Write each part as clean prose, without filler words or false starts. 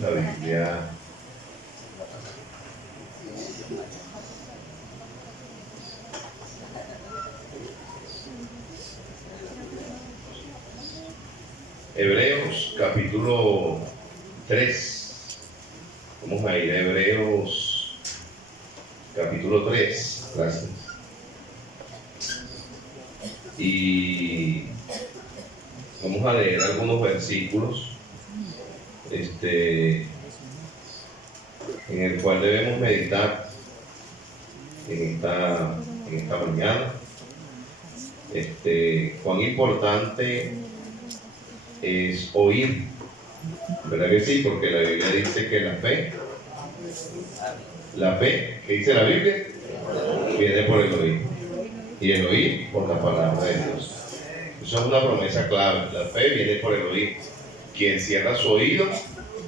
la Biblia. Hebreos capítulo 3. Vamos a ir a Hebreos capítulo 3. Gracias. Y vamos a leer algunos versículos en el cual debemos meditar en esta mañana. Cuán importante es oír, ¿verdad que sí? Porque la Biblia dice que la fe, ¿qué dice la Biblia? Viene por el oír, y el oír por la palabra de Dios. Eso es una promesa clave. La fe viene por el oír. Quien cierra su oído,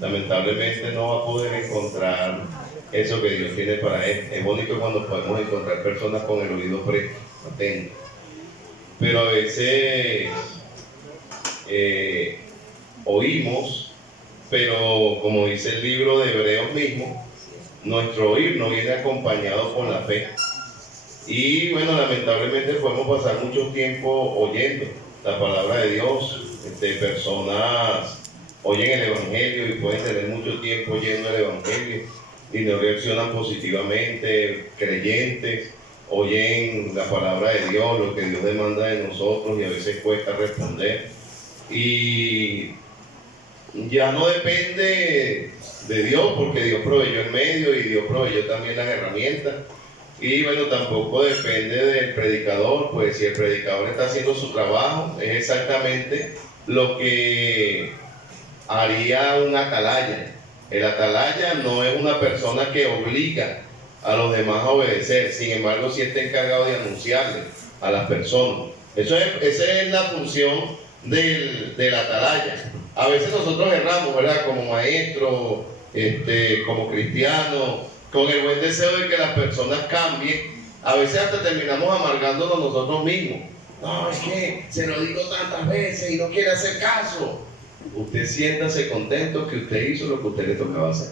lamentablemente no va a poder encontrar eso que Dios tiene para él. Es bonito cuando podemos encontrar personas con el oído presto, atento. Pero a veces oímos, pero como dice el libro de Hebreos mismo, nuestro oír no viene acompañado con la fe. Y bueno, lamentablemente podemos pasar mucho tiempo oyendo la palabra de Dios. Personas oyen el Evangelio y pueden tener mucho tiempo oyendo el Evangelio y no reaccionan positivamente. Creyentes oyen la palabra de Dios, lo que Dios demanda de nosotros, y a veces cuesta responder. Y ya no depende de Dios, porque Dios proveyó el medio y Dios proveyó también las herramientas. Y bueno, tampoco depende del predicador, pues si el predicador está haciendo su trabajo, es exactamente lo que haría un atalaya. El atalaya no es una persona que obliga a los demás a obedecer, sin embargo sí está encargado de anunciarle a las personas. Esa es la función del atalaya. A veces nosotros erramos, ¿verdad? Como maestro, como cristiano, con el buen deseo de que las personas cambien, a veces hasta terminamos amargándonos nosotros mismos. No, es que se lo digo tantas veces y no quiere hacer caso. Usted siéntase contento que usted hizo lo que a usted le tocaba hacer.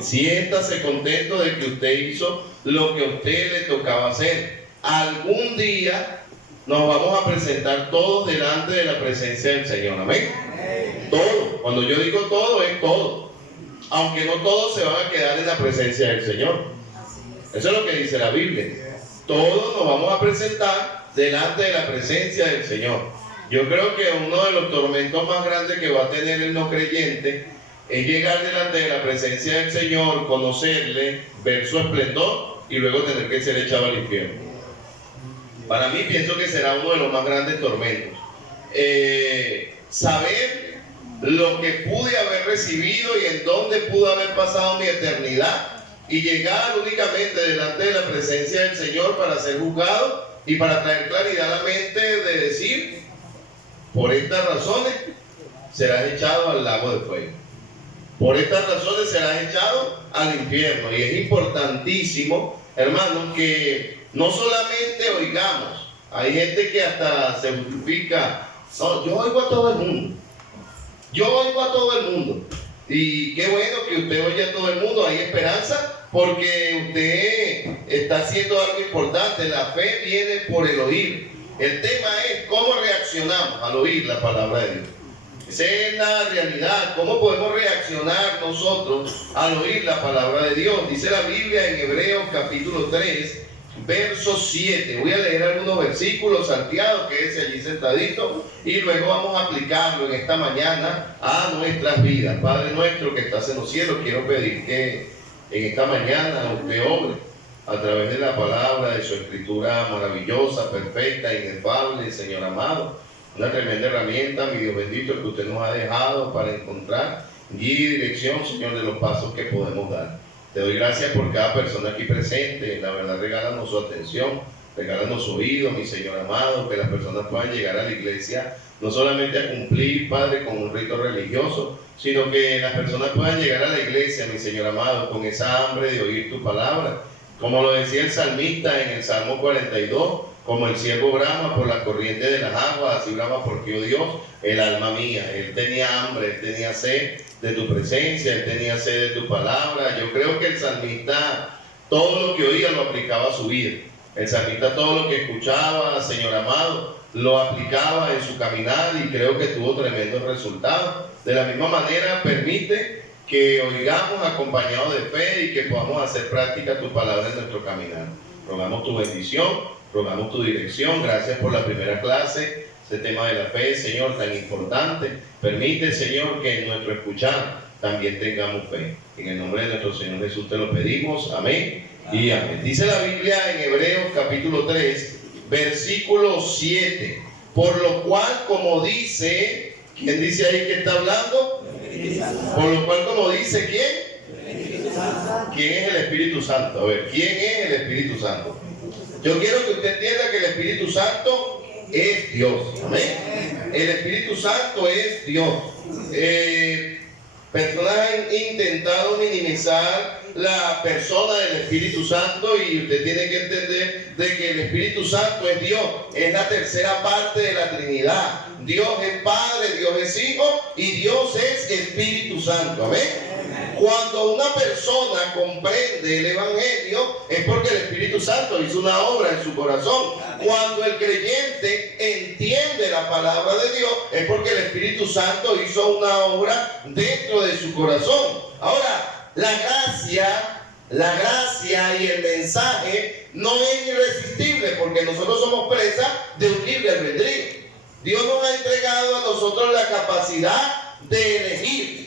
Siéntase contento de que usted hizo lo que a usted le tocaba hacer. Algún día nos vamos a presentar todos delante de la presencia del Señor. Amén. Todo. Cuando yo digo todo, es todo. Aunque no todos se van a quedar en la presencia del Señor. Eso es lo que dice la Biblia. Todos nos vamos a presentar delante de la presencia del Señor. Yo creo que uno de los tormentos más grandes que va a tener el no creyente es llegar delante de la presencia del Señor, conocerle, ver su esplendor y luego tener que ser echado al infierno. Para mí pienso que será uno de los más grandes tormentos. Saber lo que pude haber recibido y en dónde pudo haber pasado mi eternidad y llegar únicamente delante de la presencia del Señor para ser juzgado y para traer claridad a la mente de decir: por estas razones serás echado al lago de fuego, por estas razones serás echado al infierno. Y es importantísimo, hermanos, que no solamente oigamos. Hay gente que hasta se justifica: no, yo oigo a todo el mundo. Yo oigo a todo el mundo. Y qué bueno que usted oye a todo el mundo. Hay esperanza porque usted está haciendo algo importante. La fe viene por el oír. El tema es cómo reaccionamos al oír la palabra de Dios. Esa es la realidad. ¿Cómo podemos reaccionar nosotros al oír la palabra de Dios? Dice la Biblia en Hebreos capítulo 3, verso 7. Voy a leer algunos versículos. Santiago, que es allí sentadito, y luego vamos a aplicarlo en esta mañana a nuestras vidas. Padre nuestro que estás en los cielos, quiero pedir que en esta mañana usted obre a través de la palabra, de su escritura maravillosa, perfecta, inefable, Señor amado. Una tremenda herramienta, mi Dios bendito, que usted nos ha dejado para encontrar guía y dirección, Señor, de los pasos que podemos dar. Te doy gracias por cada persona aquí presente. La verdad, regálanos su atención, regálanos su oído, mi Señor amado, que las personas puedan llegar a la iglesia no solamente a cumplir, Padre, con un rito religioso, sino que las personas puedan llegar a la iglesia, mi Señor amado, con esa hambre de oír tu palabra. Como lo decía el salmista en el Salmo 42, Como el ciervo brama por la corriente de las aguas, así brama por ti, oh Dios, el alma mía. Él tenía hambre, él tenía sed de tu presencia, él tenía sed de tu palabra. Yo creo que el salmista todo lo que oía lo aplicaba a su vida. El salmista todo lo que escuchaba, Señor amado, lo aplicaba en su caminar y creo que tuvo tremendos resultados. De la misma manera, permite que oigamos acompañados de fe y que podamos hacer práctica tu palabra en nuestro caminar. Rogamos tu bendición, rogamos tu dirección. Gracias por la primera clase, este tema de la fe, Señor, tan importante. Permite, Señor, que en nuestro escuchar también tengamos fe. En el nombre de nuestro Señor Jesús te lo pedimos. Amén y amén. Dice la Biblia en Hebreos capítulo 3, versículo 7. Por lo cual, como dice, ¿quién dice ahí que está hablando? Por lo cual, como dice, ¿quién? ¿Quién es el Espíritu Santo? A ver, ¿quién es el Espíritu Santo? Yo quiero que usted entienda que el Espíritu Santo es Dios. Amén. El Espíritu Santo es Dios. Personas han intentado minimizar la persona del Espíritu Santo y usted tiene que entender de que el Espíritu Santo es Dios, es la tercera parte de la Trinidad. Dios es Padre, Dios es Hijo y Dios es Espíritu Santo. Amén. Cuando una persona comprende el Evangelio es porque el Espíritu Santo hizo una obra en su corazón. Cuando el creyente entiende la palabra de Dios es porque el Espíritu Santo hizo una obra dentro de su corazón. Ahora, la gracia y el mensaje no es irresistible porque nosotros somos presa de un libre albedrío. Dios nos ha entregado a nosotros la capacidad de elegir.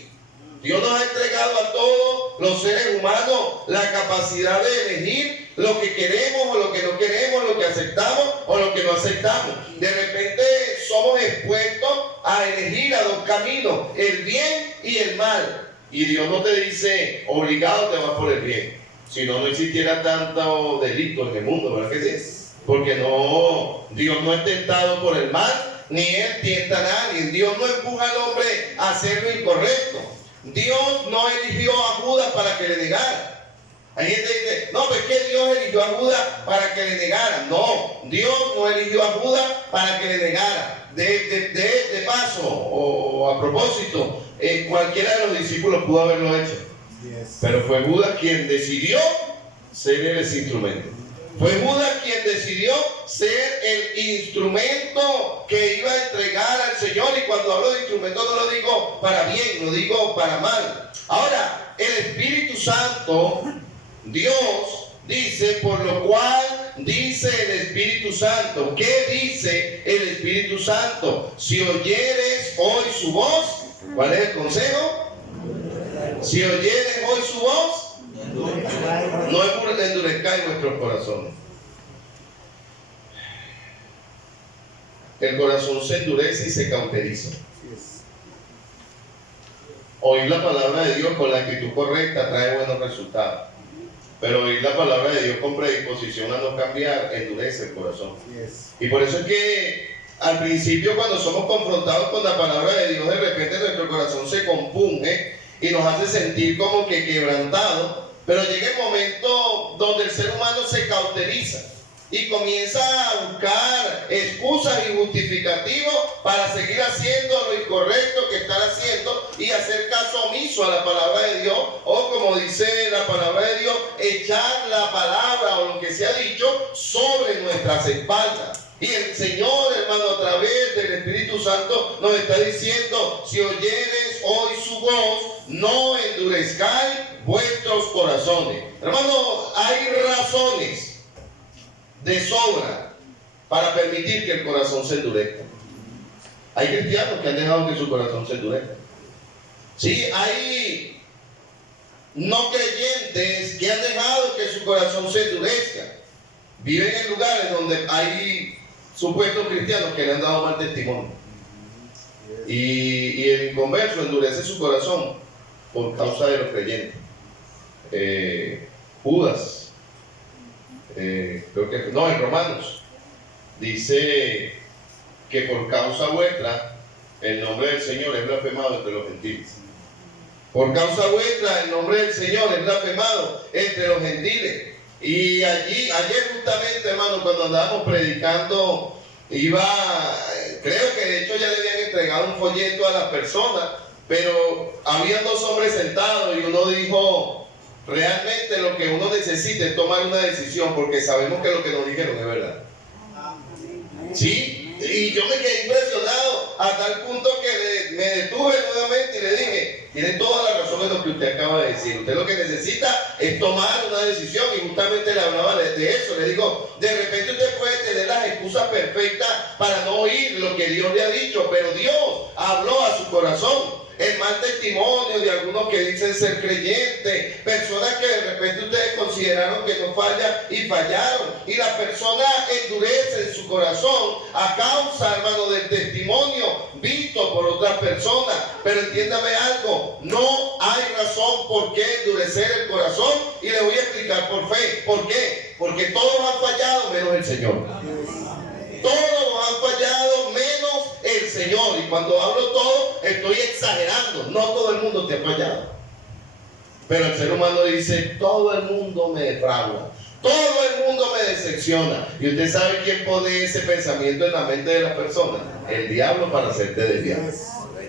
Dios nos ha entregado a todos los seres humanos la capacidad de elegir lo que queremos o lo que no queremos, lo que aceptamos o lo que no aceptamos. De repente somos expuestos a elegir a dos caminos, el bien y el mal. Y Dios no te dice, obligado te vas por el bien. Si no, no existiera tanto delito en el mundo, ¿verdad que sí? Porque Dios no es tentado por el mal, ni Él tienta a nadie. Dios no empuja al hombre a hacer lo incorrecto. Dios no eligió a Judas para que le negara. Hay gente que dice, no, pues que Dios eligió a Judas para que le negara. No, Dios no eligió a Judas para que le negara. De paso o a propósito, cualquiera de los discípulos pudo haberlo hecho. Pero fue Judas quien decidió ser ese instrumento. Fue Judas quien decidió ser el instrumento que iba a entregar al Señor. Y cuando hablo de instrumento no lo digo para bien, lo digo para mal. Ahora, el Espíritu Santo, Dios dice, por lo cual dice el Espíritu Santo. ¿Qué dice el Espíritu Santo? Si oyeres hoy su voz, ¿cuál es el consejo? Si oyeres hoy su voz, no endurezcáis vuestros corazones. El corazón se endurece y se cauteriza. Oír la palabra de Dios con la actitud correcta trae buenos resultados. Pero oír la palabra de Dios con predisposición a no cambiar endurece el corazón. Y por eso es que al principio, cuando somos confrontados con la palabra de Dios, de repente nuestro corazón se compunge y nos hace sentir como que quebrantado. Pero llega el momento donde el ser humano se cauteriza y comienza a buscar excusas y justificativos para seguir haciendo lo incorrecto que están haciendo y hacer caso omiso a la palabra de Dios, o como dice la palabra de Dios, echar la palabra o lo que se ha dicho sobre nuestras espaldas. Y el Señor, hermano, a través del Espíritu Santo nos está diciendo, si oyeres hoy su voz, no endurezcáis vuestros corazones. Hermano, hay razones de sobra para permitir que el corazón se endurezca. Hay cristianos que han dejado que su corazón se endurezca. Sí, hay no creyentes que han dejado que su corazón se endurezca. Viven en lugares donde hay supuestos cristianos que le han dado mal testimonio. Y el inconverso endurece su corazón por causa de los creyentes. Judas, creo que no, en Romanos, dice que por causa vuestra el nombre del Señor es blasfemado entre los gentiles. Por causa vuestra el nombre del Señor es blasfemado entre los gentiles. Y ayer justamente, hermano, cuando andábamos predicando, creo que de hecho ya le habían entregado un folleto a las personas, pero había dos hombres sentados y uno dijo, realmente lo que uno necesita es tomar una decisión, porque sabemos que lo que nos dijeron es verdad. Sí, y yo me quedé impresionado a tal punto que me detuve nuevamente y le dije, tiene toda la razón en lo que usted acaba de decir. Usted lo que necesita es tomar una decisión, y justamente le hablaba de eso. Le digo, de repente usted puede tener las excusas perfectas para no oír lo que Dios le ha dicho, pero Dios habló a su corazón. El mal testimonio de algunos que dicen ser creyentes, personas que de repente ustedes consideraron que no fallan y fallaron, y la persona endurece en su corazón a causa, hermano, del testimonio visto por otras personas. Pero entiéndame algo, no hay razón por qué endurecer el corazón, y le voy a explicar por fe. ¿Por qué? Porque todos han fallado menos el Señor. Todos han fallado menos el Señor. Y cuando hablo todo, estoy exagerando. No todo el mundo te ha fallado. Pero el ser humano dice, todo el mundo me defrauda, todo el mundo me decepciona. Y usted sabe quién pone ese pensamiento en la mente de la persona. El diablo, para hacerte desviar.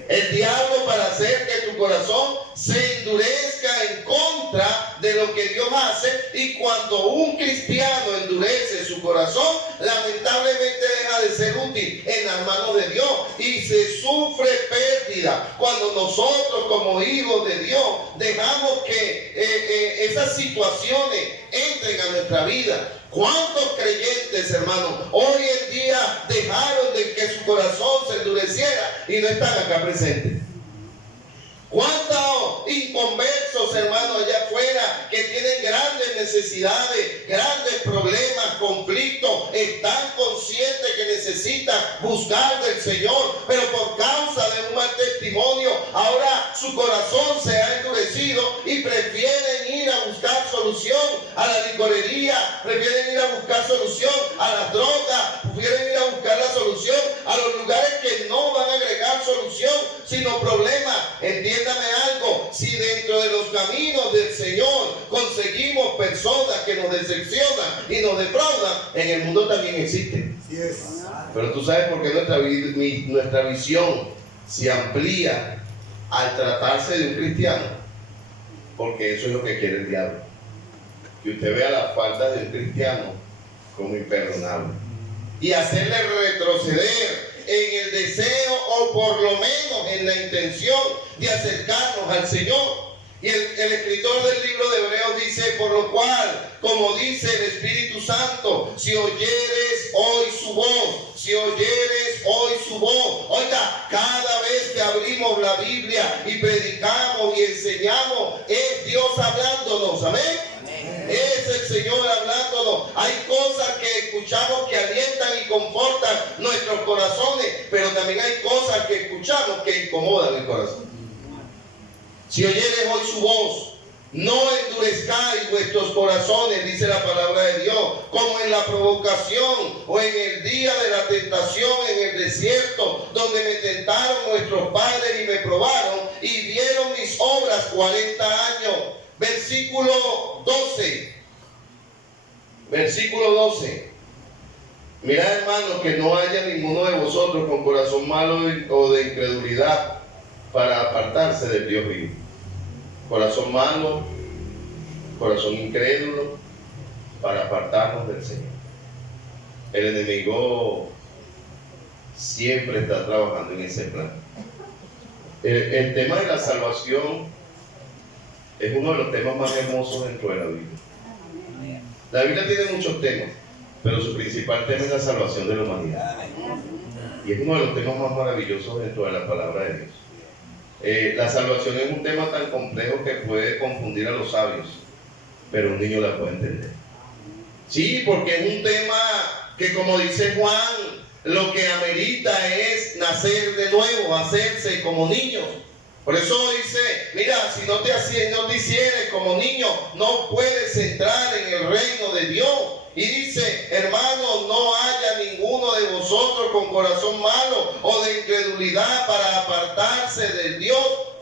El diablo, para hacer que tu corazón se endurezca en contra de lo que Dios hace. Y cuando un cristiano endurece su corazón, lamentablemente deja de ser útil en las manos de Dios y se sufre pérdida. Cuando nosotros, como hijos de Dios, dejamos que esas situaciones entren a nuestra vida. ¿Cuántos creyentes, hermanos, hoy en día dejaron de que su corazón se endureciera y no están acá presentes? ¿Cuántos inconversos, hermanos, allá afuera que tienen grandes necesidades, grandes problemas, conflictos, están conscientes que necesitan buscar del Señor, pero por causa de un mal testimonio, ahora su corazón se ha endurecido y prefieren ir a buscar solución a la licorería, prefieren ir a buscar solución a las drogas, prefieren ir a buscar la solución a los lugares que no van a agregar solución, sino problemas? Entiéndame algo, si dentro de los caminos del Señor conseguimos personas que nos decepcionan y nos defraudan, en el mundo también existen. Pero tú sabes por qué nuestra visión se amplía al tratarse de un cristiano, porque eso es lo que quiere el diablo, que usted vea las faltas del cristiano como imperdonable y hacerle retroceder en el deseo, o por lo menos en la intención de acercarnos al Señor. Y el escritor del libro de Hebreos dice, por lo cual, como dice el Espíritu Santo, si oyeres hoy su voz, si oyeres hoy su voz. Oiga, cada vez que abrimos la Biblia y predicamos y enseñamos, es Dios hablándonos, amén. Es el Señor hablándonos. Hay cosas que escuchamos que alientan y confortan nuestros corazones, pero también hay cosas que escuchamos que incomodan el corazón. Si oyeres hoy su voz, no endurezcáis vuestros corazones, dice la palabra de Dios, como en la provocación o en el día de la tentación en el desierto, donde me tentaron nuestros padres y me probaron y vieron mis obras 40 años. Versículo 12. Versículo 12. Mirad, hermanos, que no haya ninguno de vosotros con corazón malo o de incredulidad para apartarse del Dios vivo. Corazón malo, corazón incrédulo, para apartarnos del Señor. El enemigo siempre está trabajando en ese plan. El tema de la salvación es uno de los temas más hermosos dentro de la Biblia. La Biblia tiene muchos temas, pero su principal tema es la salvación de la humanidad. Y es uno de los temas más maravillosos dentro de la palabra de Dios. La salvación es un tema tan complejo que puede confundir a los sabios, pero un niño la puede entender. Sí, porque es un tema que, como dice Juan, lo que amerita es nacer de nuevo, hacerse como niños. Por eso dice, mira, si no te hicieres como niño, no puedes entrar en el reino de Dios. Y dice, hermanos, no haya ninguno de vosotros con corazón malo o de incredulidad para apartarse del Dios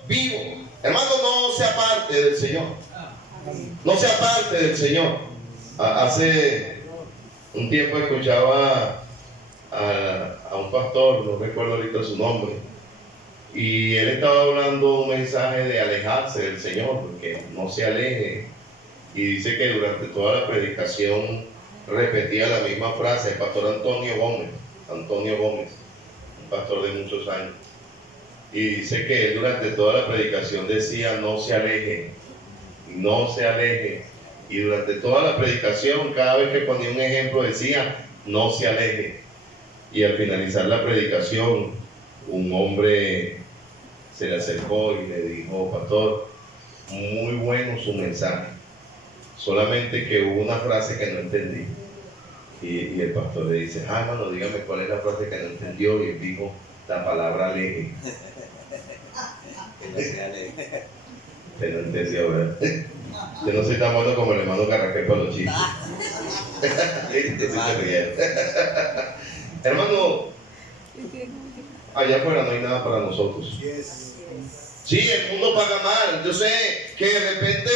vivo. Hermano, no se aparte del Señor. No se aparte del Señor. Hace un tiempo escuchaba a un pastor, no recuerdo ahorita su nombre, y él estaba hablando un mensaje de alejarse del Señor, porque no se aleje. Y dice que durante toda la predicación repetía la misma frase, el pastor Antonio Gómez, un pastor de muchos años. Y dice que él durante toda la predicación decía, no se aleje, no se aleje. Y durante toda la predicación, cada vez que ponía un ejemplo, decía, no se aleje. Y al finalizar la predicación, un hombre se le acercó y le dijo, pastor, muy bueno su mensaje, solamente que hubo una frase que no entendí. Y el pastor le dice, hermano, dígame cuál es la frase que no entendió. Y él dijo, la palabra aleje. Usted no entendió, ¿verdad? Yo no soy tan bueno como el hermano Carraquel para los chistes. Hermano, allá afuera no hay nada para nosotros. Sí, el mundo paga mal. Yo sé que de repente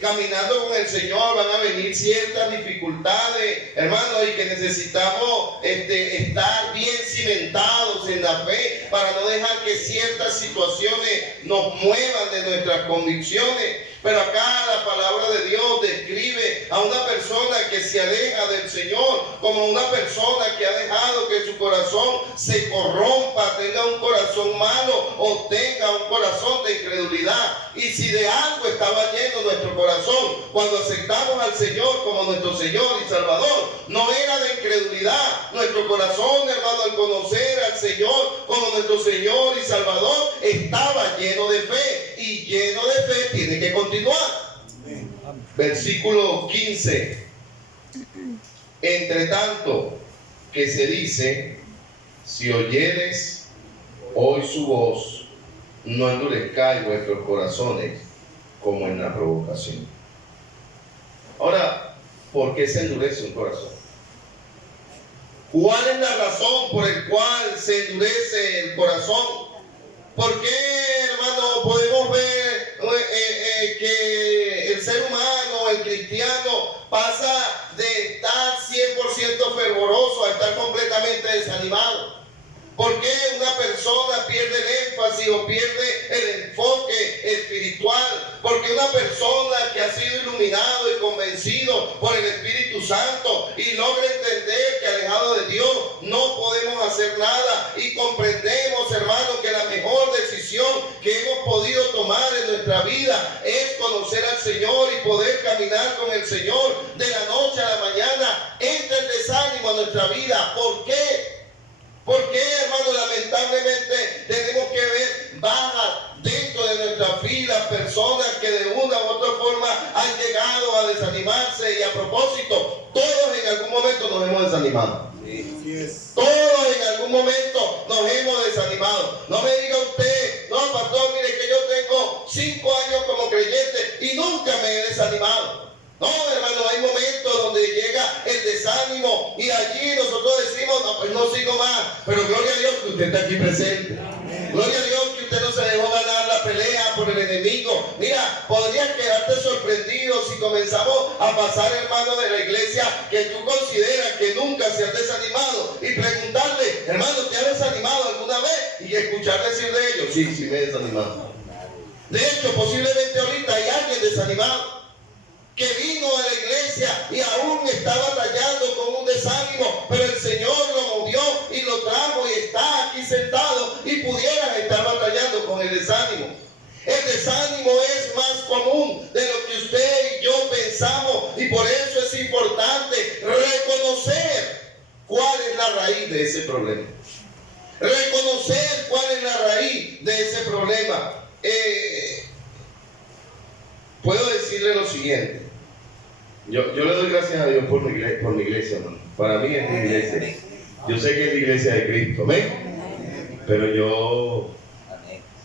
caminando con el Señor van a venir ciertas dificultades, hermano, y que necesitamos estar bien cimentados en la fe para no dejar que ciertas situaciones nos muevan de nuestras convicciones. Pero acá la palabra de Dios describe a una persona que se aleja del Señor como una persona que ha dejado que su corazón se corrompa, tenga un corazón malo o tenga un corazón de incredulidad. Y si de algo estaba lleno nuestro corazón cuando aceptamos al Señor como nuestro Señor y Salvador, no era de incredulidad. Nuestro corazón, hermano, al conocer al Señor como nuestro Señor y Salvador, estaba lleno de fe. Y lleno de fe tiene que continuar. Versículo 15. Entre tanto que se dice, si oyeres hoy su voz, no endurezcáis vuestros corazones como en la provocación. Ahora, ¿por qué se endurece un corazón? ¿Cuál es la razón por la cual se endurece el corazón? ¿Por qué, hermano, podemos ver que el ser humano, el cristiano, pasa de estar 100% fervoroso a estar completamente desanimado? ¿Por qué una persona pierde el énfasis o pierde el enfoque espiritual? Porque una persona que ha sido iluminado y convencido por el Espíritu Santo y logra entender que alejado de Dios no podemos hacer nada, y comprendemos, hermano, que la mejor decisión que hemos podido tomar en nuestra vida es conocer al Señor y poder caminar con el Señor, de la noche a la mañana entra el desánimo a nuestra vida. ¿Por qué? Porque, hermano, lamentablemente tenemos que ver bajas dentro de nuestra fila personas que de una u otra forma han llegado a desanimarse. Y a propósito, todos en algún momento nos hemos desanimado. Todos en algún momento nos hemos desanimado. No me diga usted, no, pastor, mire que yo tengo 5 años como creyente y nunca me he desanimado. No, hermano, hay momentos donde llega el desánimo y allí nosotros decimos, no, pues no sigo más. Pero gloria a Dios que usted está aquí presente. Gloria a Dios que usted no se dejó ganar la pelea por el enemigo. Mira, podrías quedarte sorprendido si comenzamos a pasar, hermano, de la iglesia que tú consideras que nunca se han desanimado y preguntarle, hermano, ¿te has desanimado alguna vez? Y escuchar decir de ellos, sí, sí me he desanimado. De hecho, posiblemente ahorita hay alguien desanimado que vino a la iglesia y aún está batallando con un desánimo, pero el Señor lo movió y lo trajo y está aquí sentado, y pudieran estar batallando con el desánimo. El desánimo es más común de lo que usted y yo pensamos, y por eso es importante reconocer cuál es la raíz de ese problema. Reconocer cuál es la raíz de ese problema. Puedo decirle lo siguiente. Yo le doy gracias a Dios por mi iglesia, hermano. Para mí es mi iglesia. Yo sé que es la iglesia de Cristo, ¿amén? Pero yo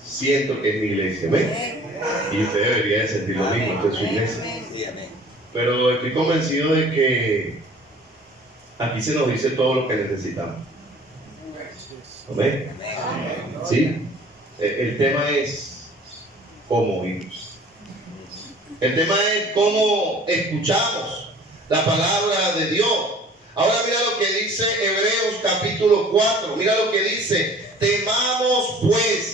siento que es mi iglesia, ¿amén? Y usted debería de sentir lo mismo, esta es su iglesia. Pero estoy convencido de que aquí se nos dice todo lo que necesitamos. ¿Amén? ¿Sí? El tema es cómo oímos. El tema es cómo escuchamos. la palabra de Dios. Ahora mira lo que dice Hebreos capítulo 4. Mira lo que dice: temamos pues.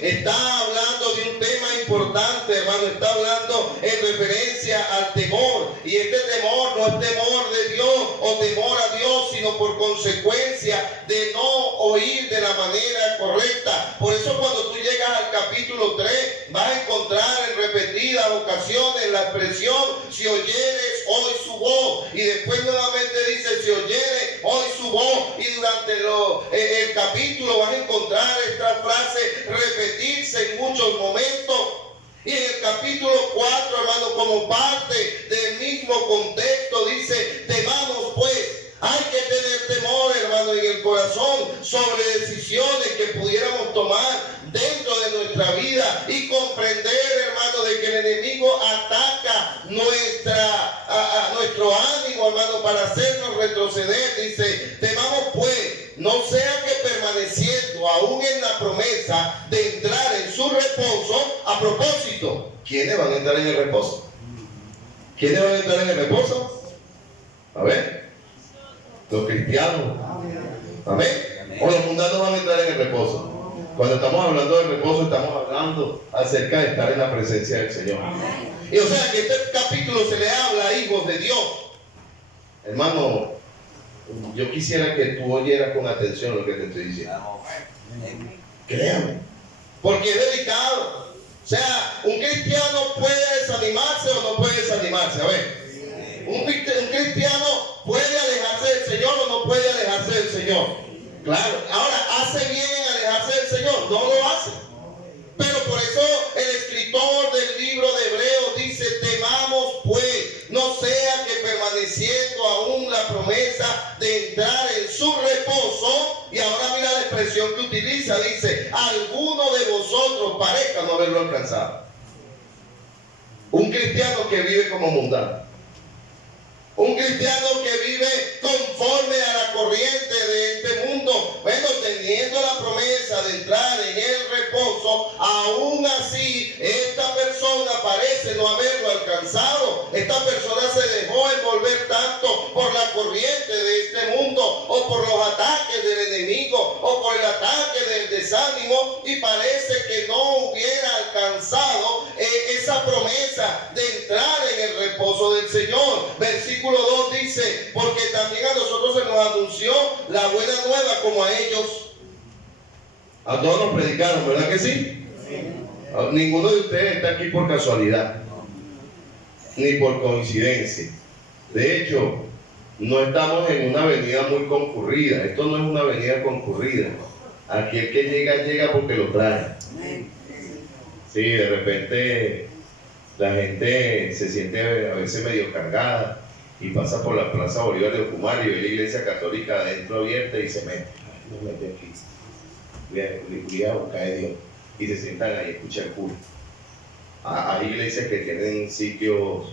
Está hablando de un tema importante, hermano. Está hablando en referencia al temor. Y este temor no es temor de Dios o temor a Dios, sino por consecuencia de no oír de la manera correcta. Por eso cuando tú llegas al capítulo 3, vas a encontrar en repetidas ocasiones la expresión: si oyeres hoy su voz. Y después nuevamente dice: si oyeres hoy su voz. Y durante el capítulo vas a encontrar esta frase repetirse en muchos momentos. Y en el capítulo 4, hermano, como parte del mismo contexto, dice: temamos pues. Hay que tener temor, hermano, en el corazón sobre decisiones que pudiéramos tomar dentro de nuestra vida y comprender, hermano, de que el enemigo ataca nuestro ánimo, hermano, para hacernos retroceder. Dice: temamos pues, no sea que permaneciendo aún en la promesa de entrar en su reposo. A propósito, ¿quiénes van a entrar en el reposo? ¿Quiénes van a entrar en el reposo? A ver, los cristianos. Amén. O los mundanos van a entrar en el reposo. Cuando estamos hablando del reposo, estamos hablando acerca de estar en la presencia del Señor. Y o sea que este capítulo se le habla a hijos de Dios. Hermano, yo quisiera que tú oyeras con atención lo que te estoy diciendo. Créame, porque es delicado. O sea, un cristiano puede desanimarse o no puede desanimarse. A ver, un cristiano puede alejarse del Señor o no puede alejarse del Señor. Claro, ahora, ¿hace bien en alejarse del Señor? No lo hace. Pero por eso el escritor del libro de Hebreos dice: temamos pues, no sea que permaneciendo aún la promesa de entrar en su reposo. Y ahora mira la expresión que utiliza, dice: alguno de vosotros parezca no haberlo alcanzado. Un cristiano que vive como mundano, un cristiano que vive conforme a la corriente de este mundo, bueno, teniendo la promesa de entrar en el reposo, aún así esta persona parece no haberlo alcanzado. Esta persona se dejó envolver tanto por la corriente de este mundo, o por los ataques del enemigo, o por el ataque del desánimo, y parece que no hubiera alcanzado esa promesa de entrar en el reposo del Señor. Versículo 2 dice: porque también a nosotros se nos anunció la buena nueva como a ellos. A todos nos predicaron, ¿verdad que sí? Ninguno de ustedes está aquí por casualidad, ni por coincidencia. De hecho, no estamos en una avenida muy concurrida. Esto no es una avenida concurrida. Aquí el que llega porque lo trae. Sí, de repente la gente se siente a veces medio cargada y pasa por la Plaza Bolívar de Ocumare y ve la iglesia católica adentro abierta y se mete. No mete aquí. Voy a buscar a Dios. Y se sientan ahí a escuchar cura. Hay iglesias que tienen sitios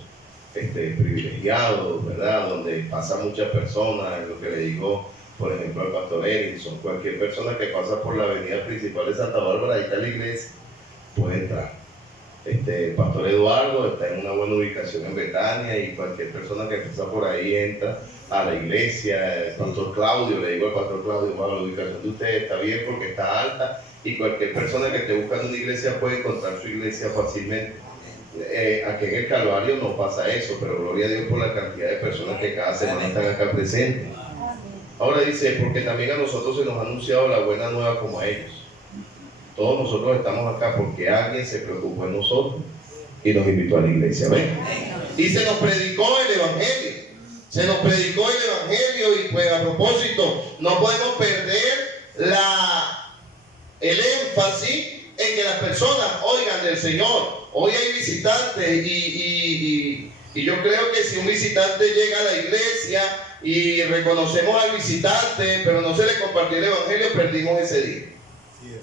privilegiados, ¿verdad? Donde pasan muchas personas, lo que le digo, por ejemplo, al pastor Edison. Cualquier persona que pasa por la avenida principal de Santa Bárbara, ahí está la iglesia, puede entrar. El pastor Eduardo está en una buena ubicación en Betania, y cualquier persona que pasa por ahí entra a la iglesia. El pastor Claudio, le digo al pastor Claudio: bueno, la ubicación de usted está bien porque está alta, y cualquier persona que esté buscando una iglesia puede encontrar su iglesia fácilmente. Aquí en el Calvario no pasa eso, pero gloria a Dios por la cantidad de personas que cada semana están acá presentes. Ahora dice: porque también a nosotros se nos ha anunciado la buena nueva como a ellos. Todos nosotros estamos acá porque alguien se preocupó en nosotros y nos invitó a la iglesia. ¿Ven? Y se nos predicó el Evangelio. Se nos predicó el Evangelio, y pues a propósito, no podemos perder el énfasis en que las personas oigan del Señor. Hoy hay visitantes y yo creo que si un visitante llega a la iglesia y reconocemos al visitante, pero no se le compartió el Evangelio, perdimos ese día.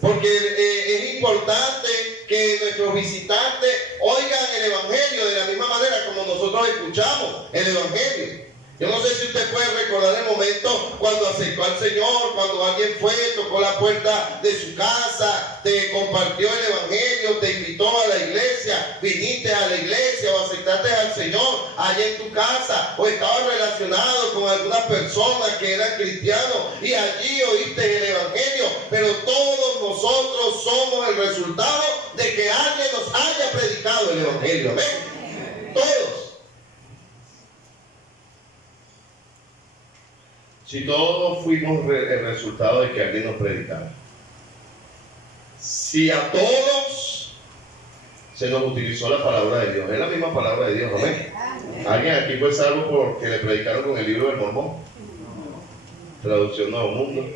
Porque es importante que nuestros visitantes oigan el Evangelio de la misma manera como nosotros escuchamos el Evangelio. Yo no sé si usted puede recordar el momento cuando acercó al Señor, cuando alguien fue, tocó la puerta de su casa, te compartió el Evangelio, te invitó a la iglesia, viniste a la iglesia o aceptaste aceptaste al Señor allá en tu casa, o estabas relacionado con algunas personas que eran cristianos y allí oíste el Evangelio, pero todos nosotros somos el resultado de que alguien nos haya predicado el Evangelio. Amén. Todos. Si todos fuimos el resultado de que alguien nos predicara, si a todos se nos utilizó la palabra de Dios, es la misma palabra de Dios, amén. ¿Alguien aquí fue salvo porque le predicaron con el libro del Mormón? Traducción Nuevo Mundo.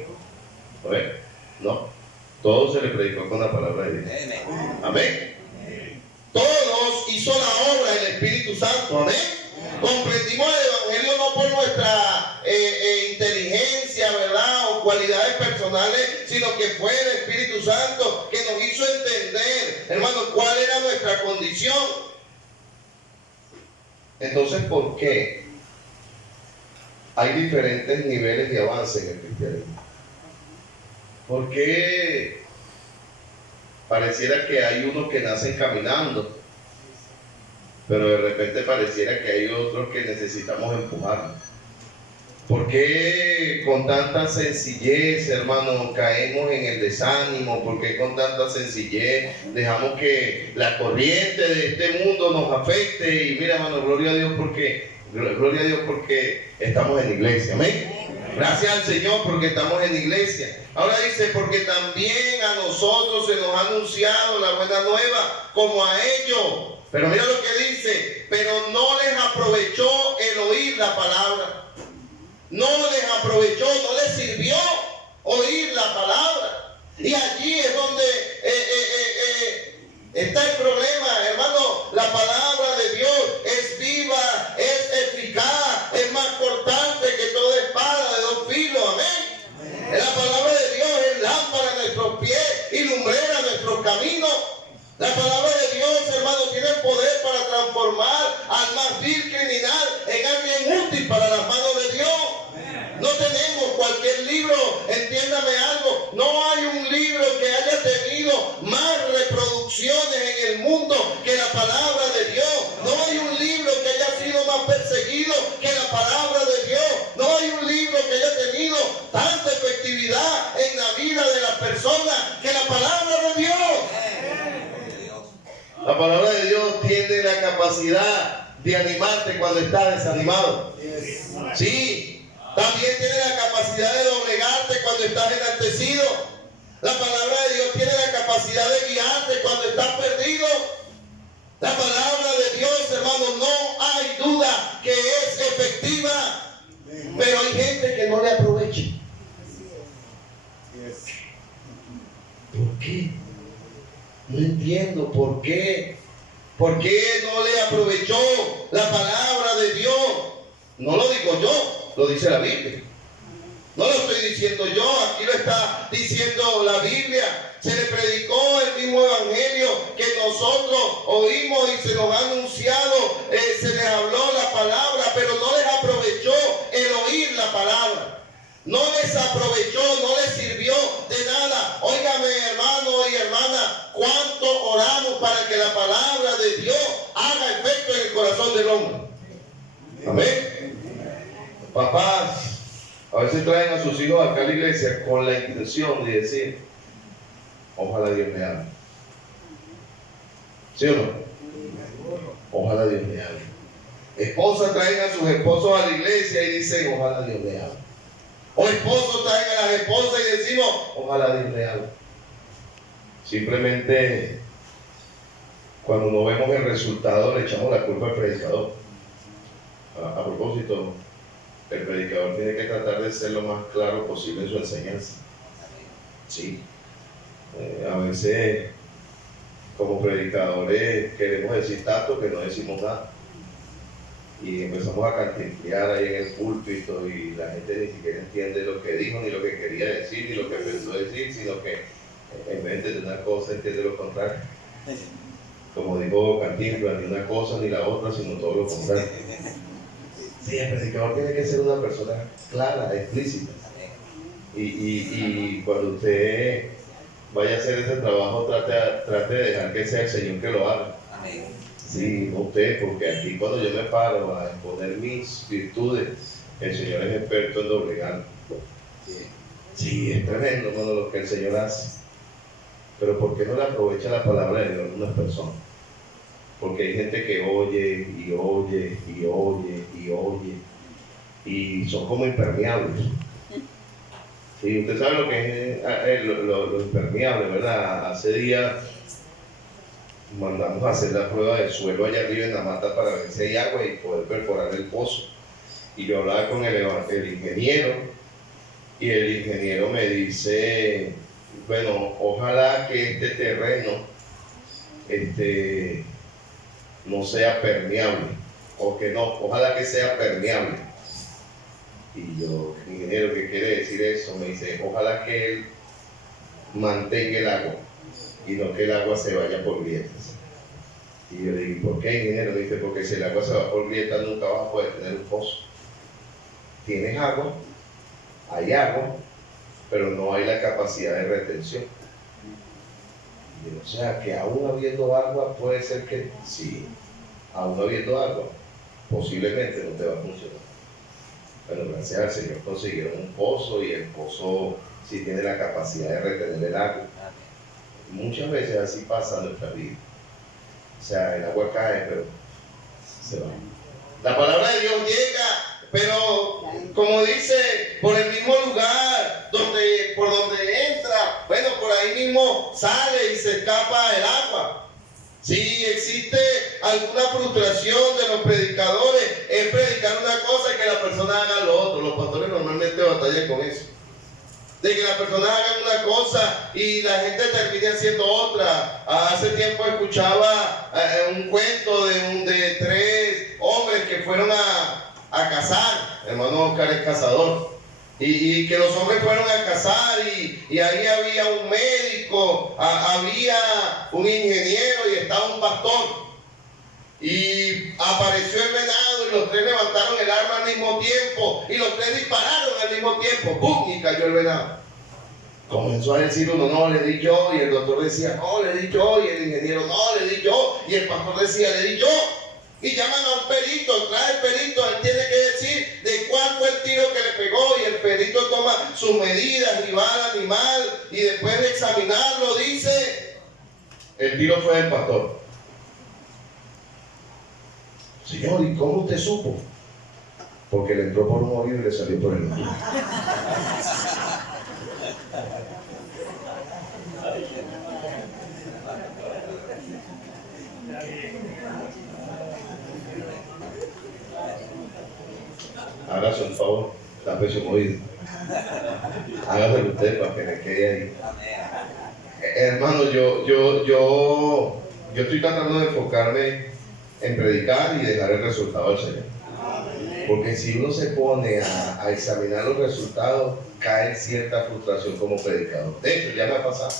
A ver, no. Todo se le predicó con la palabra de Dios. Amén. Todos hizo la obra del Espíritu Santo. Amén. Comprendimos el Evangelio no por nuestra inteligencia, ¿verdad? O cualidades personales, sino que fue el Espíritu Santo que nos hizo entender, hermano, cuál era nuestra condición. Entonces, ¿por qué hay diferentes niveles de avance en el cristianismo? ¿Por qué pareciera que hay unos que nacen caminando, pero de repente pareciera que hay otros que necesitamos empujar? ¿Por qué con tanta sencillez, hermano, caemos en el desánimo? ¿Por qué con tanta sencillez dejamos que la corriente de este mundo nos afecte? Y mira, hermano, gloria a Dios porque estamos en la iglesia. Amén. Gracias al Señor porque estamos en la iglesia. Ahora dice, porque también a nosotros se nos ha anunciado la buena nueva como a ellos. Pero mira lo que dice, pero no les aprovechó el oír la palabra. No les aprovechó, no les sirvió oír la palabra. Y allí es donde está el problema, hermano. La palabra de Dios es viva, es eficaz, es más cortante que toda espada de dos filos. Amén. La palabra de Dios es lámpara a nuestros pies y lumbrera a nuestros caminos. La palabra de Dios, hermano, tiene el poder para transformar al más vil criminal en alguien útil para las manos de Dios. No tenemos cualquier libro, entiéndame algo, no hay un libro que haya tenido más reproducciones en el mundo que la palabra de Dios. No hay un libro que haya sido más perseguido que la palabra de Dios. No hay un libro que haya tenido tanta efectividad en la vida de las personas que la palabra de Dios. La palabra de Dios tiene la capacidad de animarte cuando estás desanimado. Sí. También tiene la capacidad de doblegarte cuando estás enaltecido. La palabra de Dios tiene la capacidad de guiarte cuando estás perdido. La palabra de Dios, hermano, no hay duda que es efectiva. Pero hay gente que no le aprovecha. ¿Por qué? No entiendo por qué. ¿Por qué no le aprovechó la palabra de Dios? No lo digo yo, lo dice la Biblia. No lo estoy diciendo yo, aquí lo está diciendo la Biblia. Se le predicó el mismo evangelio que nosotros oímos y se nos ha anunciado. Se les habló la palabra, pero no les aprovechó el oír la palabra. No les aprovechó, no les sirvió de nada. Óigame, hermano y hermana, cuánto oramos para que la palabra de Dios haga efecto en el corazón del hombre. Amén. Papás a veces traen a sus hijos acá a la iglesia con la intención de decir, ojalá Dios me hable. ¿Sí o no? Ojalá Dios me hable. Esposas traen a sus esposos a la iglesia y dicen, ojalá Dios me hable. O esposos traen a las esposas y decimos, ojalá Dios me hable. Simplemente, cuando no vemos el resultado, le echamos la culpa al predicador. A propósito, el predicador tiene que tratar de ser lo más claro posible en su enseñanza. Sí. A veces, como predicadores, queremos decir tanto que no decimos nada. Y empezamos a cantinflear ahí en el púlpito y la gente ni siquiera entiende lo que dijo, ni lo que quería decir, ni lo que pensó decir, sino que en vez de una cosa entiende lo contrario. Como dijo Cantinflas, ni una cosa ni la otra, sino todo lo contrario. Sí, el predicador tiene que ser una persona clara, explícita. Y cuando usted vaya a hacer ese trabajo, trate de dejar que sea el Señor que lo haga. Sí, no usted, porque aquí cuando yo me paro a exponer mis virtudes, el Señor es experto en doblegar. Sí, es tremendo, hermano, lo que el Señor hace. Pero ¿por qué no le aprovecha la palabra de Dios a unas personas? Porque hay gente que oye y oye y oye y oye y son como impermeables. Sí, usted sabe lo que es lo impermeable, ¿verdad? Hace días mandamos a hacer la prueba del suelo allá arriba en la mata para ver si hay agua y poder perforar el pozo. Y yo hablaba con el ingeniero, y el ingeniero me dice, bueno, ojalá que este terreno no sea permeable, o que no, ojalá que sea permeable. Y yo, ingeniero, ¿qué quiere decir eso? Me dice, ojalá que él mantenga el agua y no que el agua se vaya por grietas. Y yo le digo, ¿por qué, ingeniero? Me dice, porque si el agua se va por grietas nunca vas a poder tener un pozo. Tienes agua, hay agua, pero no hay la capacidad de retención. Y, o sea, que aún habiendo agua, puede ser que sí, aún habiendo agua, posiblemente no te va a funcionar. Bueno, gracias al Señor consiguieron un pozo y el pozo sí tiene la capacidad de retener el agua. Muchas veces así pasa en nuestra vida. O sea, el agua cae, pero se va. La palabra de Dios llega, pero como dice, por el mismo lugar por donde entra, bueno, por ahí mismo sale y se escapa el agua. Si existe alguna frustración de los predicadores, es predicar una cosa y que la persona haga lo otro. Los pastores normalmente batallan con eso. De que la persona haga una cosa y la gente termine haciendo otra. Hace tiempo escuchaba un cuento de 3 hombres que fueron a cazar. Hermano Oscar es cazador. Y que los hombres fueron a cazar y ahí había un médico, había un ingeniero y estaba un pastor. Y apareció el venado y los 3 levantaron el arma al mismo tiempo y los 3 dispararon al mismo tiempo. ¡Pum! Y cayó el venado. Comenzó a decir uno, no, le di yo, y el doctor decía, no, le di yo, y el ingeniero, no, le di yo, y el pastor decía, le di yo. Y llaman a un perito, trae el perito, él tiene que decir de cuál fue el tiro que le pegó, y el perito toma sus medidas y va al animal, y después de examinarlo dice, el tiro fue del pastor. Señor, ¿y cómo usted supo? Porque le entró por un oído y le salió por el otro. Hágase un favor, tápese un oído. Hágaselo usted para que me quede ahí. Hermano, yo estoy tratando de enfocarme en predicar y dejar el resultado al Señor. Porque si uno se pone a examinar los resultados, cae cierta frustración como predicador. De hecho, ya me ha pasado.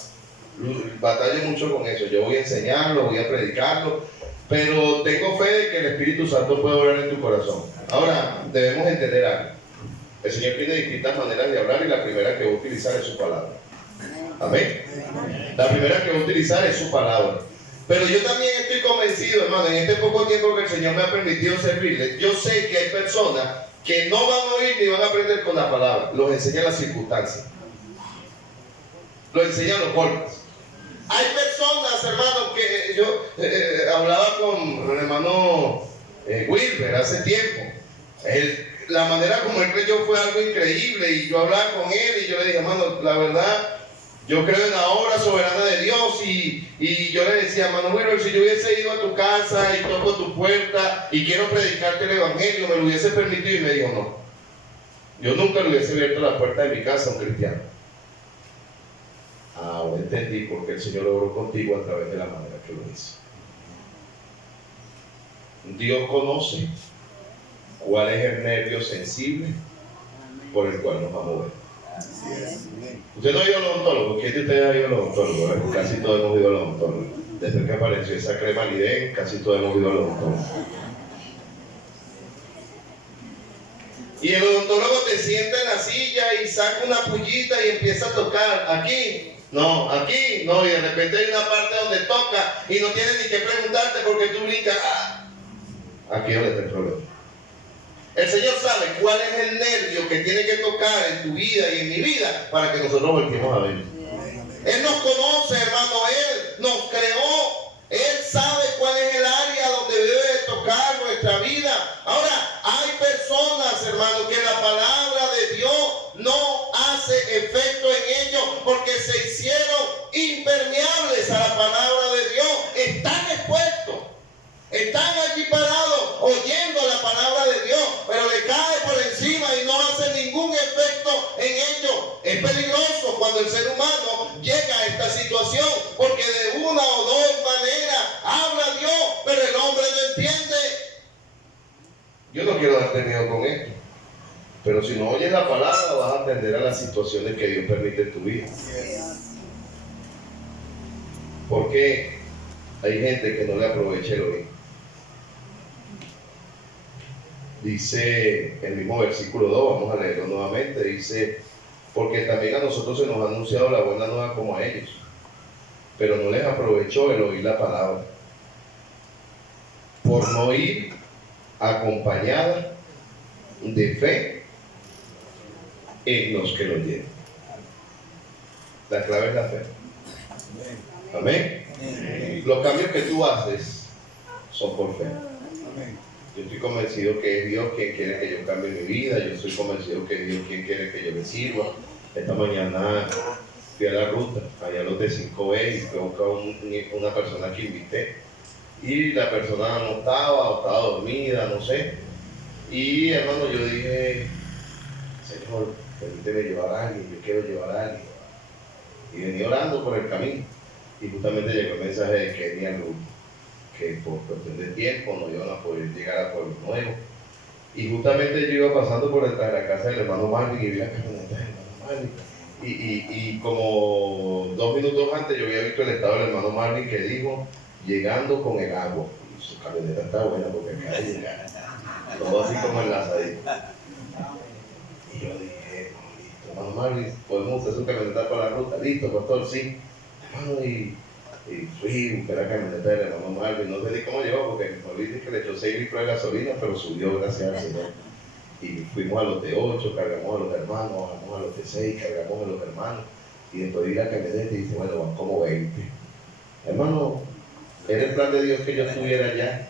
Batallo mucho con eso. Yo voy a enseñarlo, voy a predicarlo, pero tengo fe de que el Espíritu Santo puede obrar en tu corazón. Ahora, debemos entender algo. El Señor tiene distintas maneras de hablar y la primera que va a utilizar es su palabra. Amén. La primera que va a utilizar es su palabra. Pero yo también estoy convencido, hermano, en este poco tiempo que el Señor me ha permitido servirle, yo sé que hay personas que no van a oír ni van a aprender con la palabra. Los enseñan las circunstancias. Los enseñan los golpes. Hay personas, hermano, que yo hablaba con el hermano Wilber hace tiempo. La manera como él creyó fue algo increíble y yo hablaba con él y yo le dije, hermano, la verdad, yo creo en la obra soberana de Dios y yo le decía, hermano Wilber, si yo hubiese ido a tu casa y toco tu puerta y quiero predicarte el evangelio, me lo hubiese permitido. Y me dijo, no, yo nunca le hubiese abierto la puerta de mi casa a un cristiano. Ahora entendí por qué el Señor obró contigo a través de la manera que lo hizo. Dios conoce cuál es el nervio sensible por el cual nos va a mover. Usted no ha ido al odontólogo. ¿Quién de ustedes ha ido al odontólogo? Casi todos hemos ido al odontólogo. Desde que apareció esa crema Lidén, casi todos hemos ido al odontólogo. Y el odontólogo te sienta en la silla y saca una pullita y empieza a tocar aquí. No, aquí no, y de repente hay una parte donde toca y no tienes ni que preguntarte porque tú brincas. Aquí es donde está el problema. El Señor sabe cuál es el nervio que tiene que tocar en tu vida y en mi vida para que nosotros volteemos a ver. Él nos conoce, hermano, Él nos creó, Él sabe cuál es el área donde debe de tocar nuestra vida. Ahora, hay personas, hermano, que la palabra de Dios no hace efecto en ellos porque se hicieron impermeables a la palabra de Dios. Están expuestos, están allí parados oyendo la palabra de Dios, pero le cae por encima y no hace ningún efecto en ellos. Es peligroso cuando el ser humano llega a esta situación, porque de una o dos maneras habla Dios, pero el hombre no entiende. Yo no quiero darte miedo con esto, pero si no oyes la palabra vas a atender a las situaciones que Dios permite en tu vida. Porque hay gente que no le aprovecha el oído. Dice el mismo versículo 2, vamos a leerlo nuevamente, dice: porque también a nosotros se nos ha anunciado la buena nueva como a ellos, pero no les aprovechó el oír la palabra, por no ir acompañada de fe en los que lo llevan. La clave es la fe. Amén. Los cambios que tú haces son por fe. Yo estoy convencido que es Dios quien quiere que yo cambie mi vida. Yo estoy convencido que es Dios quien quiere que yo le sirva. Esta mañana fui a la ruta, allá a los de 5B, y fui a buscar una persona que invité. Y la persona no estaba, o estaba dormida, no sé. Y hermano, yo dije: Señor, permíteme llevar a alguien, yo quiero llevar a alguien. Y venía orando por el camino. Y justamente llegó el mensaje de Kenia Luz, que por cuestión de tiempo no iban a poder llegar a Pueblo Nuevo. Y justamente yo iba pasando por detrás de la casa del hermano Marvin y vi la camioneta del hermano Marvin. Y como 2 minutos antes yo había visto el estado del hermano Marvin, que dijo: llegando con el agua. Y su camioneta está buena porque acá llega todo así como enlazadito. Y yo dije: listo, hermano Marvin, podemos usar su camioneta para la ruta. Listo, pastor, sí. Hermano, y fui, busqué la camioneta del hermano Marvin, no sé ni cómo llegó porque me olvidé que le echó 6 litros de gasolina, pero subió, gracias al Señor. Y fuimos a los de 8, cargamos a los hermanos, bajamos a los de 6, cargamos a los hermanos, y después vi la camioneta y dice: bueno, van como 20. Hermano, era el plan de Dios que yo estuviera allá.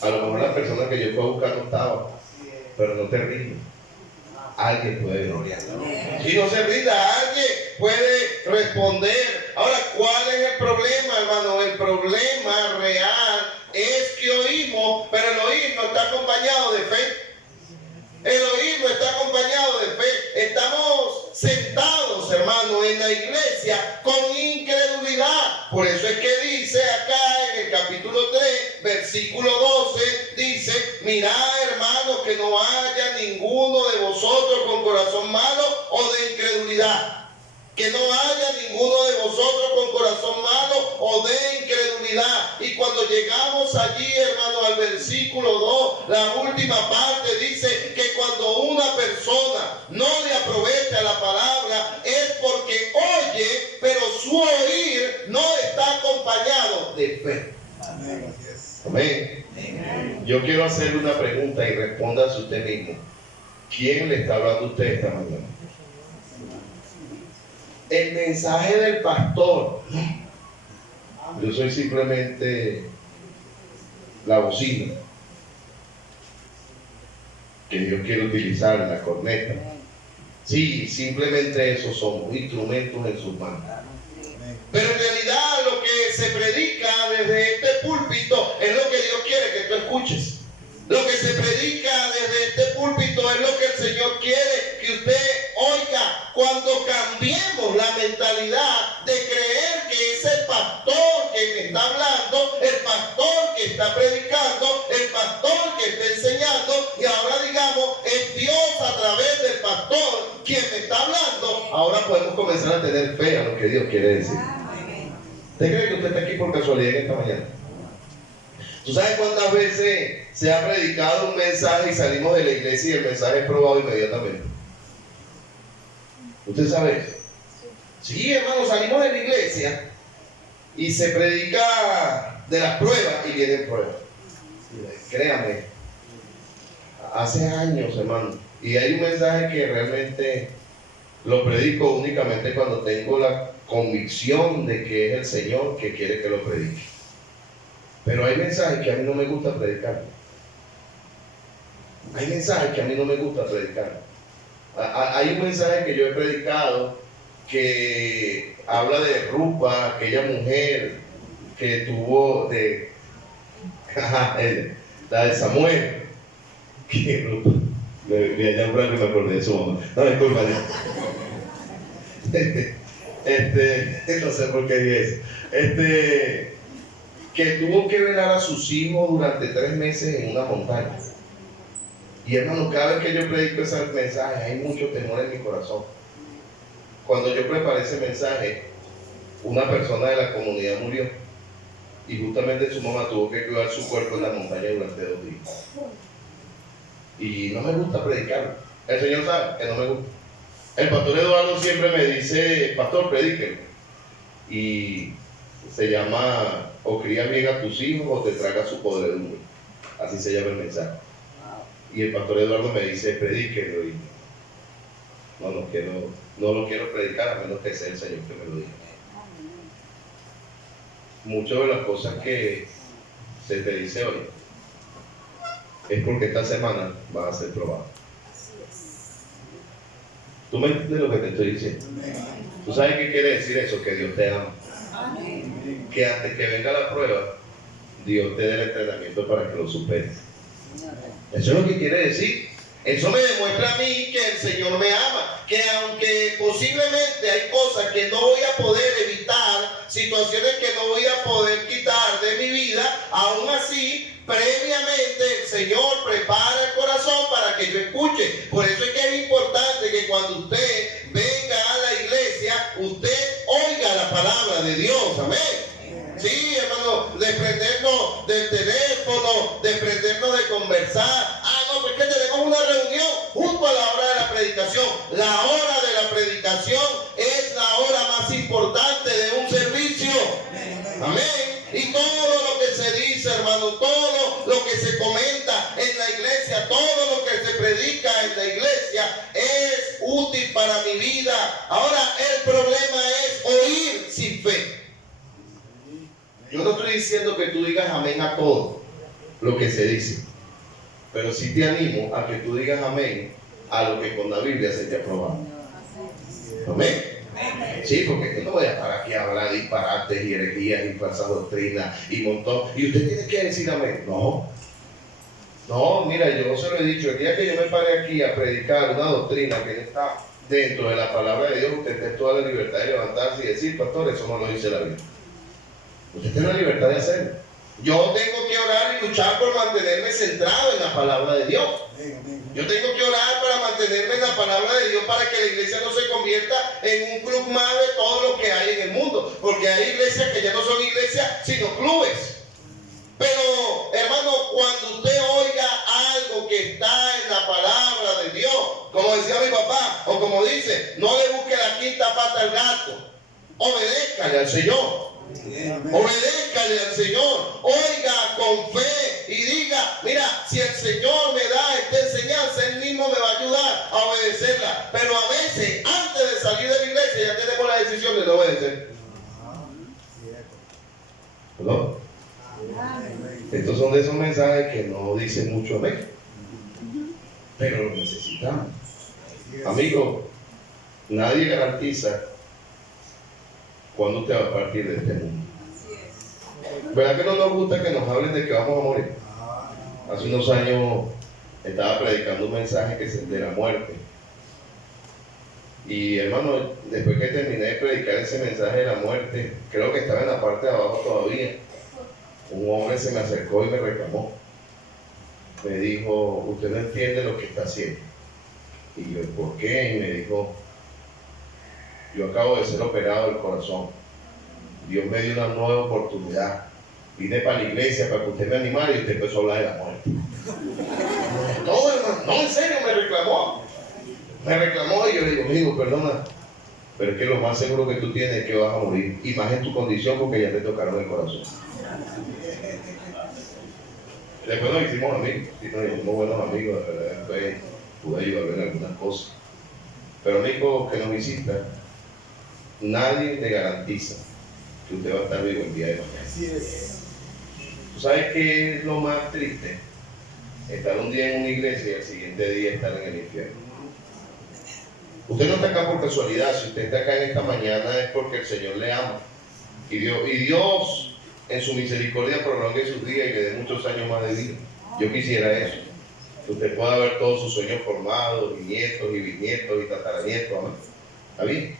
A lo mejor la persona que yo fui a buscar no estaba, pero no te rindas. Alguien puede venir. Si no se rinda, alguien puede responder. Ahora, ¿cuál es el problema, hermano? El problema real es que oímos, pero el oír no está acompañado de fe. El oír no está acompañado de fe. Estamos sentados, hermano, en la iglesia con incredulidad. Por eso es que dice acá en el capítulo 3, versículo 12, dice: mirad, hermanos, que no haya ninguno de vosotros con corazón malo o de incredulidad. Que no haya ninguno de vosotros con corazón malo o de incredulidad. Y cuando llegamos allí, hermano, al versículo 2, la última parte dice que cuando una persona no le aprovecha la palabra es porque oye, pero su oír no está acompañado de fe. Amén. Amén. Yo quiero hacerle una pregunta y respóndase usted mismo. ¿Quién le está hablando a usted esta mañana? El mensaje del pastor. Yo soy simplemente la bocina que Dios quiere utilizar, la corneta. Sí, simplemente eso somos, instrumentos en sus manos. Pero en realidad lo que se predica desde este púlpito es lo que Dios quiere que tú escuches. Lo que se predica desde este púlpito es lo que el Señor quiere que usted oiga. Cuando cambiemos la mentalidad de creer que es el pastor que me está hablando, el pastor que está predicando, el pastor que está enseñando, y ahora digamos, es Dios a través del pastor quien me está hablando, ahora podemos comenzar a tener fe a lo que Dios quiere decir. ¿Usted cree que usted está aquí por casualidad en esta mañana? ¿Tú sabes cuántas veces se ha predicado un mensaje y salimos de la iglesia y el mensaje es probado inmediatamente? ¿Usted sabe eso? Sí, hermano, salimos de la iglesia y se predica de las pruebas y vienen pruebas. Créame, hace años, hermano, y hay un mensaje que realmente lo predico únicamente cuando tengo la convicción de que es el Señor que quiere que lo predique. Pero hay mensajes que a mí no me gusta predicar. Hay mensajes que a mí no me gusta predicar. Hay un mensaje que yo he predicado que habla de Rupa, aquella mujer que tuvo la de Samuel. ¿Qué Rupa? Me allá en blanco y me acordé de su mamá. No, disculpa. No sé por qué dije eso. Que tuvo que velar a sus hijos durante 3 meses en una montaña. Y hermano, cada vez que yo predico ese mensaje, hay mucho temor en mi corazón. Cuando yo preparé ese mensaje, una persona de la comunidad murió. Y justamente su mamá tuvo que cuidar su cuerpo en la montaña durante 2 días. Y no me gusta predicarlo. El Señor sabe que no me gusta. El pastor Eduardo siempre me dice, pastor, predíquelo. Y se llama, o cría bien a tus hijos o te traga su podredumbre. Así se llama el mensaje. Y el pastor Eduardo me dice, predíquelo. Y no lo quiero predicar a menos que sea el Señor que me lo diga. Muchas de las cosas que se te dice hoy es porque esta semana vas a ser probado. ¿Tú me entiendes lo que te estoy diciendo? ¿Tú sabes qué quiere decir eso? Que Dios te ama. Que antes que venga la prueba, Dios te dé el entrenamiento para que lo superes. Eso es lo que quiere decir. Eso me demuestra a mí que el Señor me ama, que aunque posiblemente hay cosas que no voy a poder evitar, situaciones que no voy a poder quitar de mi vida, aún así, previamente el Señor prepara el corazón para que yo escuche. Por eso es que es importante que cuando usted venga a la iglesia, usted oiga la palabra de Dios. Amén. Sí, hermano, desprendernos del teléfono, desprendernos de conversar. No, porque tenemos una reunión justo a la hora de la predicación. La hora de la predicación es la hora más importante de un servicio. Amén. Y todo lo que se dice, hermano, todo lo que se comenta en la iglesia, todo lo que se predica en la iglesia es útil para mi vida. Ahora, el problema es oír sin fe. Yo no estoy diciendo que tú digas amén a todo lo que se dice, pero sí te animo a que tú digas amén a lo que con la Biblia se te ha probado. Amén. Sí, porque yo no voy a estar aquí a hablar de disparates y herejías y falsas doctrinas y montón. Y usted tiene que decir amén. No, mira, yo se lo he dicho. El día que yo me pare aquí a predicar una doctrina que está dentro de la palabra de Dios, usted tiene toda la libertad de levantarse y decir, pastor, eso no lo dice la Biblia. Usted tiene la libertad de hacerlo. Yo tengo que orar y luchar por mantenerme centrado en la palabra de Dios. Yo tengo que orar para mantenerme en la palabra de Dios para que la iglesia no se convierta en un club más de todo lo que hay en el mundo. Porque hay iglesias que ya no son iglesias, sino clubes. Pero, hermano, cuando usted oiga algo que está en la palabra de Dios, como decía mi papá, o como dice, no le busque la quinta pata al gato. Obedézcale al Señor. Obedézcale al Señor, oiga con fe y diga, mira, si el Señor me da esta enseñanza, Él mismo me va a ayudar a obedecerla. Pero a veces, antes de salir de la iglesia, ya tenemos la decisión de no obedecer. ¿No? Estos son de esos mensajes que no dicen mucho amén, pero lo necesitamos. Amigo, nadie garantiza cuándo usted va a partir de este mundo. ¿Verdad que no nos gusta que nos hablen de que vamos a morir? Hace unos años estaba predicando un mensaje de la muerte. Y hermano, después que terminé de predicar ese mensaje de la muerte, creo que estaba en la parte de abajo todavía, un hombre se me acercó y me reclamó. Me dijo, usted no entiende lo que está haciendo. Y yo, ¿por qué? Y me dijo, yo acabo de ser operado del corazón. Dios me dio una nueva oportunidad. Vine para la iglesia para que usted me animara y usted empezó a hablar de la muerte. No, hermano, no, en serio, me reclamó. Me reclamó y yo le digo, amigo, perdona, Pero es que lo más seguro que tú tienes es que vas a morir, y más en tu condición porque ya te tocaron el corazón. Después nos hicimos amigos, sí, nos hicimos buenos amigos, de verdad, después pude ayudarle en algunas cosas. Pero amigo que nos visita, nadie te garantiza que usted va a estar vivo el día de mañana. Así es. ¿Tú sabes qué es lo más triste? Estar un día en una iglesia y el siguiente día estar en el infierno. Usted no está acá por casualidad. Si usted está acá en esta mañana es porque el Señor le ama. Y Dios en su misericordia prolongue sus días y le dé muchos años más de vida. Yo quisiera eso. Que usted pueda ver todos sus sueños formados, y nietos, y bisnietos, y tataranietos. Amén. ¿Está bien?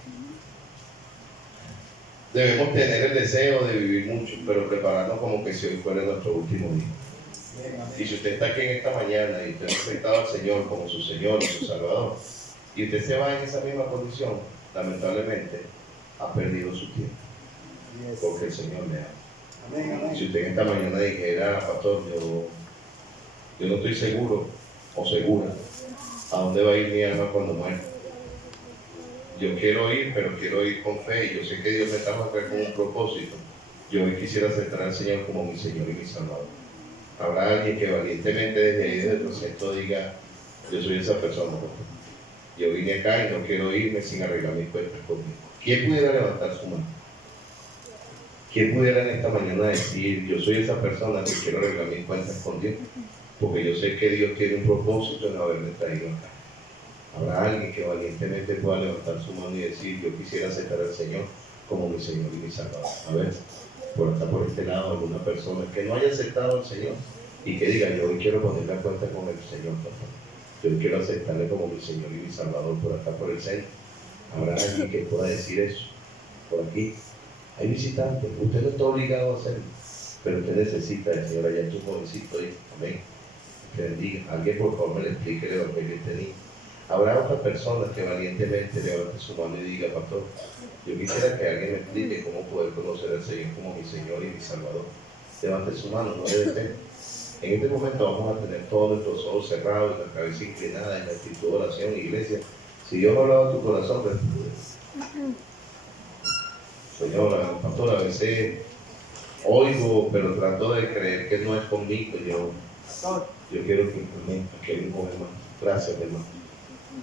Debemos tener el deseo de vivir mucho, pero prepararnos como que si hoy fuera nuestro último día. Y si usted está aquí en esta mañana y usted ha aceptado al Señor como su Señor y su Salvador, y usted se va en esa misma condición, lamentablemente ha perdido su tiempo, porque el Señor le ama. Amén, amén. Si usted en esta mañana dijera, pastor, yo no estoy seguro o segura a dónde va a ir mi alma cuando muera. Yo quiero ir, pero quiero ir con fe, y yo sé que Dios me está acá con un propósito. Yo hoy quisiera aceptar al Señor como mi Señor y mi Salvador. Habrá alguien que valientemente desde ahí, desde el proceso, diga, yo soy esa persona. Yo vine acá y no quiero irme sin arreglar mis cuentas conmigo. ¿Quién pudiera levantar su mano? ¿Quién pudiera en esta mañana decir, yo soy esa persona que quiero arreglar mis cuentas con Dios? Porque yo sé que Dios tiene un propósito en haberme traído acá. Habrá alguien que valientemente pueda levantar su mano y decir, yo quisiera aceptar al Señor como mi Señor y mi Salvador. A ver, por este lado, alguna persona que no haya aceptado al Señor y que diga, yo hoy quiero ponerme a cuenta con el Señor, papá. Yo quiero aceptarle como mi Señor y mi Salvador por acá, por el centro. Habrá alguien que pueda decir eso. Por aquí hay visitantes. Usted no está obligado a hacerlo, pero usted necesita del Señor. Allá es un jovencito ahí. Amén. Que bendiga. Alguien por favor me le explique el evangelio a este niño. Habrá otras personas que valientemente levanten su mano y diga, pastor, yo quisiera que alguien me explique cómo poder conocer al Señor como mi Señor y mi Salvador. Levante su mano, no debe temer. En este momento vamos a tener todos nuestros ojos cerrados y la cabeza inclinada en la actitud de oración, iglesia. Si Dios ha hablado a tu corazón, responde. Señora, pastor, a veces oigo, pero trato de creer que no es conmigo. Yo quiero que aquí hay un joven hermano. Gracias, hermano.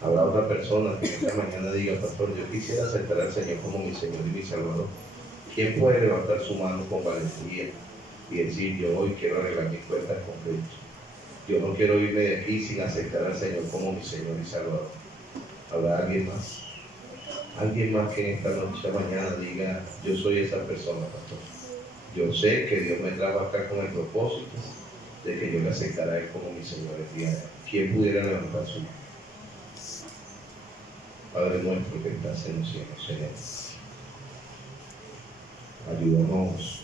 Habrá otra persona que esta mañana diga, pastor, yo quisiera aceptar al Señor como mi Señor y mi Salvador. ¿Quién puede levantar su mano con valentía y decir, yo hoy quiero arreglar mis cuentas con Cristo? Yo no quiero irme de aquí sin aceptar al Señor como mi Señor y Salvador. ¿Habrá alguien más? Alguien más que en esta noche, mañana diga, yo soy esa persona, pastor. Yo sé que Dios me trajo acá con el propósito de que yo le aceptara a Él como mi Señor el día de hoy. ¿Quién pudiera levantar su mano? Padre nuestro que estás en los cielos, Señor, ayúdanos